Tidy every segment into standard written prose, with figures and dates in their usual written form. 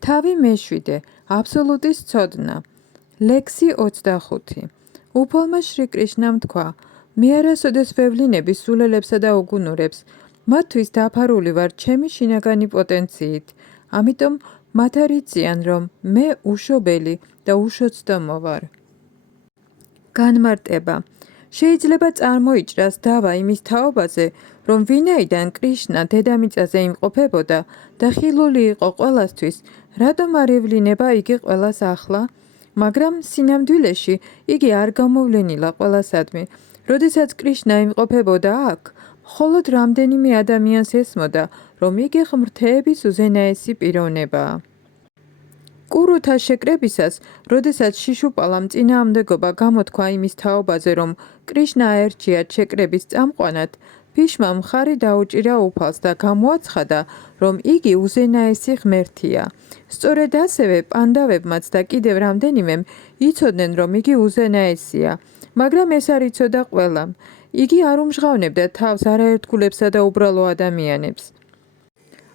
თავი მეშვიდე, აბსოლუტის ცოდნა. ლექსი 25. უფალმა შრი კრიშნამ თქვა, მე არასოდეს ვევლინები სულელებსა და უგუნურებს, მათთვის დაფარული ვარ ჩემი შინაგანი პოტენციით, ამიტომ მათ არ იციან, რომ მე უშობელი და უშოცდომო ვარ. განმარტება. შეიძლება წარმოიჭრას დავა იმის თაობაზე, რომ ვინაიდან კრიშნა დედამიწაზე იმყოფებოდა და ხილული იყო ყველასთვის, რატომ არ ევლინება იგი ყველას ახლა? მაგრამ სინამდვილეში იგი არ გამოვლენილა ყველასადმი. როდესაც კრიშნა იმყოფებოდა აქ, მხოლოდ რამდენიმე ადამიანს ესმოდა, რომ იგი ღმრთეების უზენაესი პიროვნებაა. კურუთა შეკრებისას, როდესაც შიშუპალამ წინააღმდეგობა გამოთქვა იმის თაობაზე, რომ კრიშნა აერჩიათ შეკრების წამყვანად, ბhishmam მხარი დაუჭირა უფალს და გამოაცხადა, რომ იგი უზენაესი ღმერთია. სწორედ ასევე პანდავებმაც და კიდევ რამდენიმემ იცოდნენ, რომ იგი უზენაესია, მაგრამ ეს არ იცოდა ყველამ. იგი არ უმჟღავნებდა თავს არაერთგულებსა და უბრალო ადამიანებს.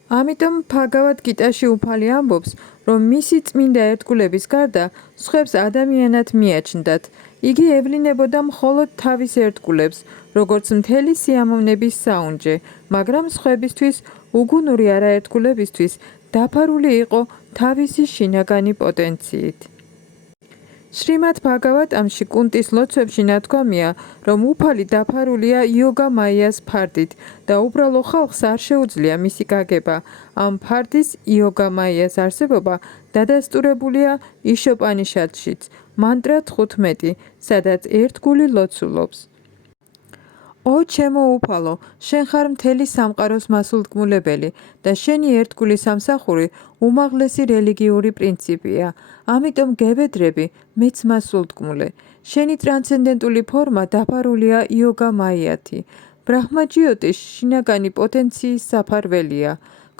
ამიტომ ბჰაგავად გიტაში უფალი ამბობს, რომ მისი წმინდა ერთგულების გარდა სხვებს ადამიანად მიაჩნდათ. იგი ევლინებოდა მხოლოდ თავის ერთგულებს, როგორც მთელი სიამოვნების საუნჯე, მაგრამ სხვებისთვის, უგუნური არაერთგულებისთვის დაფარული იყო თავისი შინაგანი პოტენციით. შრიმად ბჰაგავატამში კუნტის ლოცვებში ნათქვამია, რომ უფალი დაფარულია იოგა მაიას ფარდით და უბრალო ხალხს არ შეუძლია მისი გაგება. ამ ფარდის იოგა მაიას არსებობა დადასტურებულია იშოპანიშადშიც, მანტრა 15, სადაც ერთგული ლოცულობს. ო ჩემო უფალო, შენ ხარ მთელი სამყაროს მასულტკმულებელი და შენი ერთგული სამსახური უმაღლესი რელიგიური პრინციპია. ამიტომ გებედრები, მეც მასულტკმულე. შენი ტრანსცენდენტული ფორმა დაფარულია იოგა მაიათი. ბრაჰმაჯიოტის შინაგანი პოტენციის საფარველია.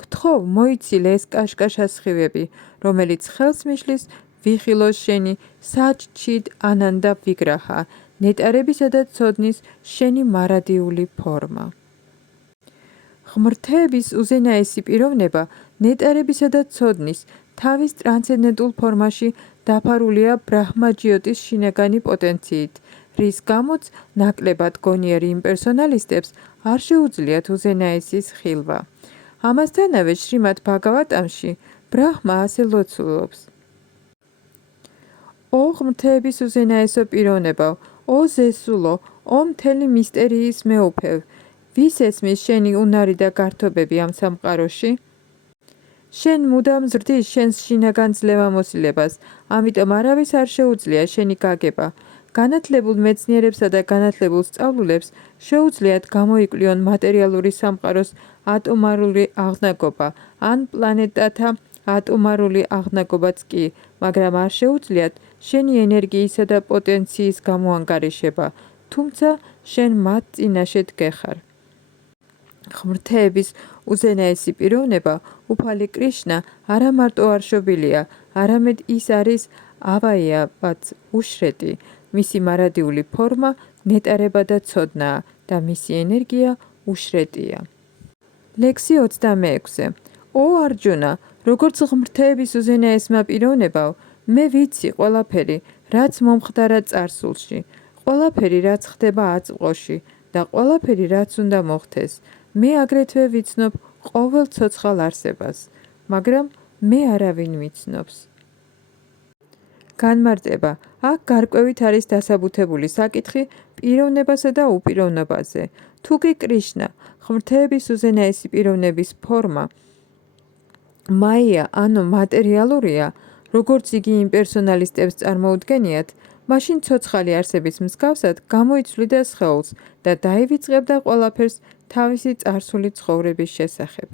გთხოვ, მოიცილე ეს კაშკაშა სხივები, რომელიც ხელს მიშლის ვიხილოს შენი საჩჩიდ ანანდა ვიგრაჰა, ნეტარებისა და ცოდნის შენი მარადიული ფორმა. ღმრთების უზენაესი პიროვნება ნეტარებისა და ცოდნის თავის ტრანსცენდენტულ ფორმაში დაფარულია ბრაჰმაჯიოტის შინაგანი პოტენციით, რის გამოც ნაკლებად გონიერი იმპერსონალისტებს არ შეუძლიათ უზენაესის ხილვა. ამასთანავე შრიმად ბჰაგავატამში ბრაჰმა ასე ლოცულობს. ო ღმრთების უზენაესო პიროვნებავ, ო ზესულო, ო მთელი მისტერიის მეუფევ, ვის ესმის შენი უნარი და გართობები ამ სამყაროში? შენ მუდამ ზრდის შენს შინაგან ძლევამოსილებას, ამიტომ არავის არ შეუძლია შენი გაგება. განათლებულ მეცნიერებსა და განათლებულ სწავლულებს შეუძლიათ გამოიკვლიონ მატერიალური სამყაროს ატომარული აღნაგობა, ან პლანეტათა ატომარული აღნაგობაც კი, მაგრამ არ შეუძლიათ შენი ენერგიისა და პოტენციის გამოანგარიშება, თუმცა შენ მათ წინაშე დგეხარ. ღმრთების უზენაესი პიროვნება, უფალი კრიშნა არა მარტო არშობილია, არამედ ის არის ავაიაბაც უშრეტი, მისი მარადიული ფორმა ნეტარება და ცოდნაა და მისი ენერგია უშრეტია. ლექსი 26. ო არჯუნა, როგორც ღმრთების უზენაესმა პიროვნებავ, მე ვიცი ყველაფერი, რაც მომხდარა წარსულში, ყველაფერი, რაც ხდება აწმყოში და ყველაფერი, რაც უნდა მოხდეს. მე აგრეთვე ვიცნობ ყოველ ცოცხალ არსებას, მაგრამ მე არავინ ვიცნობს. განმარტება. აქ გარკვევით არის დასაბუთებული საკითხი პიროვნებასა და უპიროვნობაზე. თუ კი კრიშნა, ღმრთების უზენაესი პიროვნების ფორმა, მაია ანუ მატერიალურია, როგორც იგი იმპერსონალისტებს წარმოუდგენიათ, მაშინ ცოცხალი არსების მსგავსად გამოიცვლიდა სხეულს და დაივიწყებდა ყველაფერს თავისი წარსული ცხოვრების შესახებ.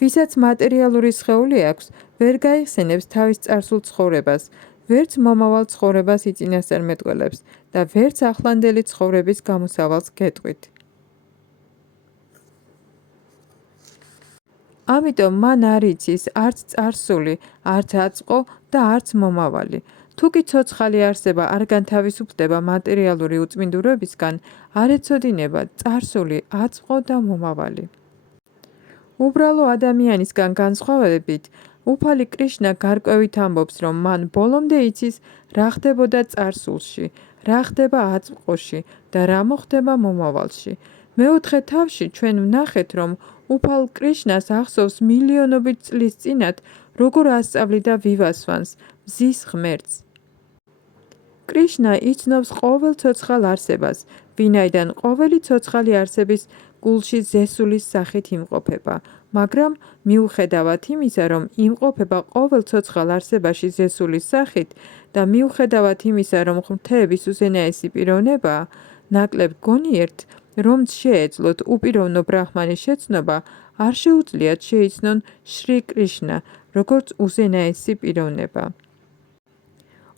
ვისაც მატერიალური სხეული აქვს, ვერ გაიხსენებს თავის წარსულ ცხოვრებას, ვერც მომავალ ცხოვრებას იწინასწარმეტყველებს და ვერც ახლანდელი ცხოვრების გამოსავალს გეტყვით. ამიტომ მან არ იცის არც წარსული, არც აწმყო და არც მომავალი. თუ კი ცოცხალი არსება არ განთავისუფლდება მატერიალური უწმინდურობისგან, არ ეცოდინება წარსული, აწმყო და მომავალი. უბრალო ადამიანისგან განსხვავებით, უფალი კრიშნა გარკვევით ამბობს, რომ მან ბოლომდე იცის, რა ხდებოდა წარსულში, რა ხდება აწმყოში და რა მოხდება მომავალში. მეოთხე თავში ჩვენ ვნახეთ, რომ უფალ კრიშნას ახსოვს მილიონობით წლის წინათ, როგორ ასწავლიდა ვივასვანს, მზის ღმერთს. კრიშნა იცნობს ყოველ ცოცხალ არსებას, ვინაიდან ყოველი ცოცხალი არსების გულში ზესულის სახით იმყოფება, მაგრამ მიუხედავად იმისა, რომ იმყოფება ყოველ ცოცხალ არსებაში ზესულის სახით და მიუხედავად იმისა, რომ ღმრთების უზენაესი პიროვნებაა, ნაკლებ გონიერთ, რომ შეეძლოთ უპიროვნო ბრაჰმანის შეცნობა, არ შეუძლიათ შეიცნონ შრი კრიშნა, როგორც უზენაესი პიროვნება.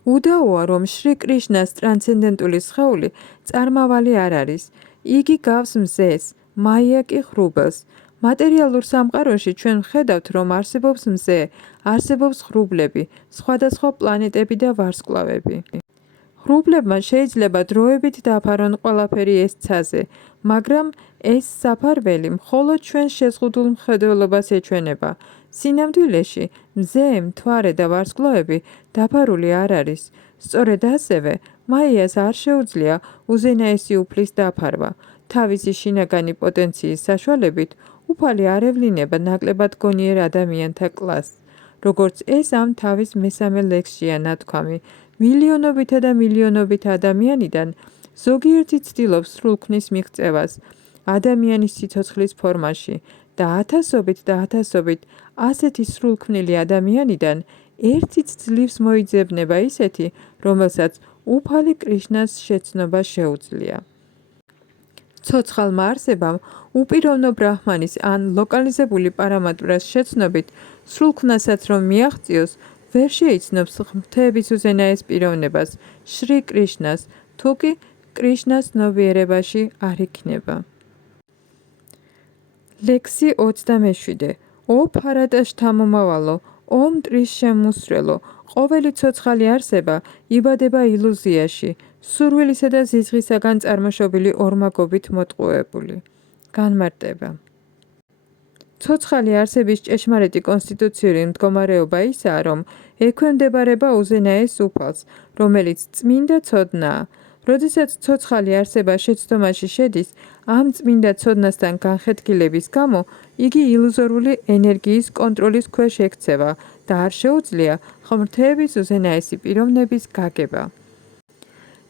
უდაოა, რომ შრი კრიშნას ტრანსცენდენტული სხეული წარმავალი არ არის. იგი გავს მზეს, მაია კი ღრუბელს. მატერიალურ სამყაროში ჩვენ ვხედავთ, რომ არსებობს მზე, არსებობს ღრუბლები, სხვადასხვა პლანეტები და ვარსკვლავები. ღრუბლებმა შეიძლება დროებით დაფარონ ყველაფერი ეს ცაზე, მაგრამ ეს საფარველი მხოლოდ ჩვენ შეზღუდულ მხედველობას ეჩვენება. სინამდვილეში, მზე, მთვარე და ვარსკვლავები დაფარული არ არის. სწორედ ასევე, მაიას არ შეუძლია უზენაესი უფლის დაფარვა. თავისი შინაგანი პოტენციის საშუალებით, უფალი არ ევლინება ნაკლებად გონიერ ადამიანთა კლასს. როგორც ეს ამ თავის მესამე ლექსშია ნათქვამი, მილიონობითა და მილიონობით ადამიანიდან ზოგიერთი ცდილობს სრულქმნის მიღწევას ადამიანის სიცოცხლის ფორმაში და ათასობით და ათასობით ასეთი სრულქმნილი ადამიანიდან ერთიც ძლივს მოიძებნება ისეთი, რომელსაც უფალი კრიშნას შეცნობა შეუძლია. ცოცხალმა არსებამ უპიროვნო ბრაჰმანის ან ლოკალიზებული პარამატრას შეცნობით სრულქმნასაც რომ მიაღწიოს, ვერ შეიცნობს ღმრთების უზენაეს პიროვნებას, შრი კრიშნას, თუ კი კრიშნას ნოვიერებაში არ იქნება. ლექსი 27. ო ფარადა შთამომავალო, ო მტრის შემუსრელო, ყოველი ცოცხალი არსება იბადება ილუზიაში, სურვილისა და ზიზღისაგან წარმოშობილი ორმაგობით მოტყუებული. განმარტება. ცოცხალი არსების ჭეშმარიტი კონსტიტუციური მდგომარეობა ისაა, რომ ექვემდებარება უზენაეს უფალს, რომელიც წმინდა ცოდნაა. როდესაც ცოცხალი არსება შეცდომაში შედის, ამ წმინდა ცოდნასთან განხეთქილების გამო, იგი ილუზორული ენერგიის კონტროლის ქვეშ ექცევა და არ შეუძლია ღმრთების უზენაესი პიროვნების გაგება.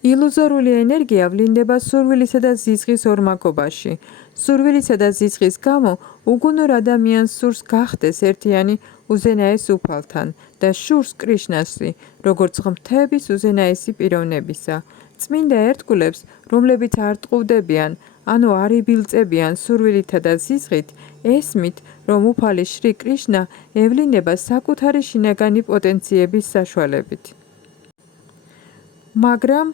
ილუზორული ენერგია ვლინდება სურვილისა და ზიზღის ორმაგობაში. სურვილისა და ზიზღის გამო უგუნურ ადამიანს სურს გახდეს ერთიანი უზენაეს უფალთან და შურს კრიშნასი, როგორც ღმრთების უზენაესი პიროვნებისა. წმინდა ერთგულებს, რომლებიც არ ტყუვდებიან, ანუ არ იბილწებიან სურვილითა და ზიზღით, ესმით, რომ უფალი შრი კრიშნა ევლინება საკუთარი შინაგანი პოტენციების საშუალებით. მაგრამ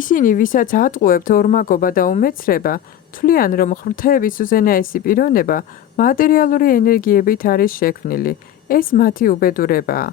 ისინი, ვისაც ატყუებთ ორმაგობა და უმეცრება, თვლიან, რომ ღმრთების უზენაესი პიროვნება მატერიალური ენერგიებით არის შექმნილი. ეს მათი უბედურებაა.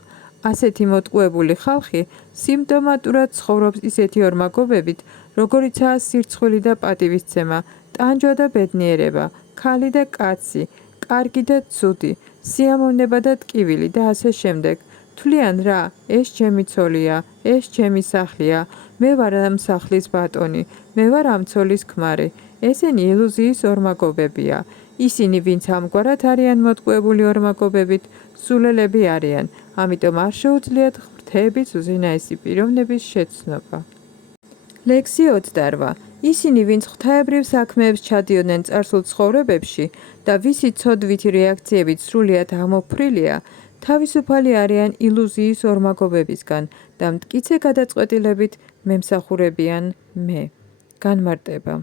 ასეთი მოტყუებული ხალხი სიმპტომატურად ცხოვრობს ისეთი ორმაგობებით, როგორიცაა სირცხვილი და პატივისცემა, ტანჯვა და ბედნიერება, ქალი და კაცი, კარგი და ცუდი, სიამოვნება და ტკივილი და ასე შემდეგ. თვლიან რა, ეს ჩემი ცოლია, ეს ჩემი სახლია, მე ვარ ამ სახლის ბატონი, მე ვარ ამ ცოლის ქმარი. ესენი ილუზიის ორმაგობებია. ისინი, ვინც ამგვარად არიან მოტყუებული ორმაგობებით, სულელები არიან, ამიტომ არ შეუძლიათ ღმრთების უზენაესი პიროვნების შეცნობა. ლექსი 28. ისინი, ვინც ღვთაებრივ საქმეებს ჩადიოდნენ წარსულ ცხოვრებებში და ვისი ცოდვითი რეაქციებით სრულიად ამოფრილია, თავისუფალი არიან ილუზიის ორმაგობებისგან და მტკიცე გადაწყვეტილებით მემსახურებიან მე. განმარტება.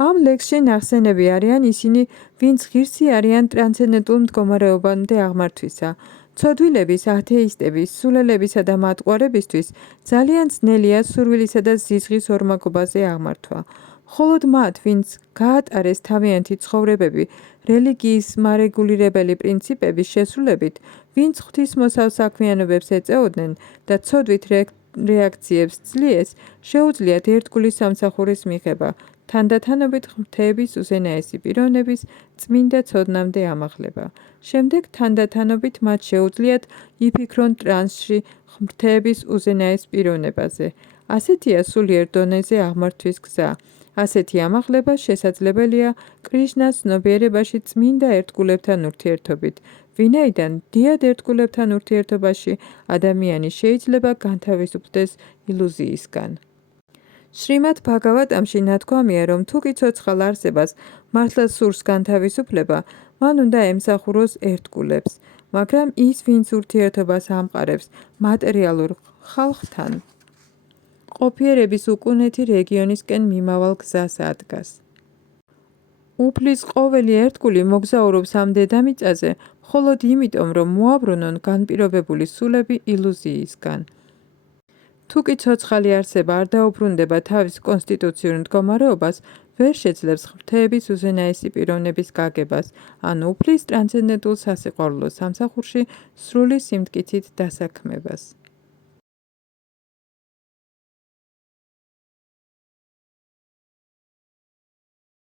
ამ ლექსში ნახსენები არიან ისინი, ვინც ღირსი არიან ტრანსცენდენტულ მდგომარეობამდე აღმართვისა. ცოდვილების, ათეისტების, სულელებისა და მატყუარებისთვის ძალიან ძნელია სურვილისა და ზიზღის ორმაგობაზე აღმართვა. მხოლოდ მათ, ვინც გაატარეს თავიანთი ცხოვრებები რელიგიის მარეგულირებელი პრინციპების შესრულებით, ვინც ღვთისმოსავ საქმიანობებს ეწეოდნენ და ცოდვით რეაქციებს ძლიეს, შეუძლიათ ერთგული სამსახურის მიღება, თანდათანობით ღმრთების უზენაესი პიროვნების წმინდა ცოდნამდე ამაღლება. შემდეგ თანდათანობით მათ შეუძლიათ იფიქრონ ტრანსში ღმრთების უზენაეს პიროვნებაზე. ასეთია სულიერ დონეზე აღმართვის გზა. ასეთი ამაღლება შესაძლებელია კრიშნას ცნობიერებაში წმინდა ერთგულებთან ურთიერთობით, ვინაიდან დიად ერთგულებთან ურთიერთობაში ადამიანი შეიძლება განთავისუფლდეს ილუზიისგან. შრიმად ბჰაგავატამში ნათქვამია, რომ თუ კი ცოცხალ არსებას მართლა სურს განთავისუფლება, მან უნდა ემსახუროს ერთგულებს, მაგრამ ის, ვინც ურთიერთობას ამყარებს მატერიალურ ხალხთან, ყოფიერების უკუნეთი რეგიონისკენ მიმავალ გზას ადგას. უფლის ყოველი ერთგული მოგზაურობს ამ დედამიწაზე მხოლოდ იმიტომ, რომ მოაბრუნონ განპირობებული სულები ილუზიისგან. თუ კი ცოცხალი არსება არ დაუბრუნდება თავის კონსტიტუციურ მდგომარეობას, ვერ შეძლებს ღმრთების უზენაესი პიროვნების გაგებას, ან უფლის ტრანსცენდენტულ სასიყვარულო სამსახურში სრული სიმტკიცით დასაქმებას.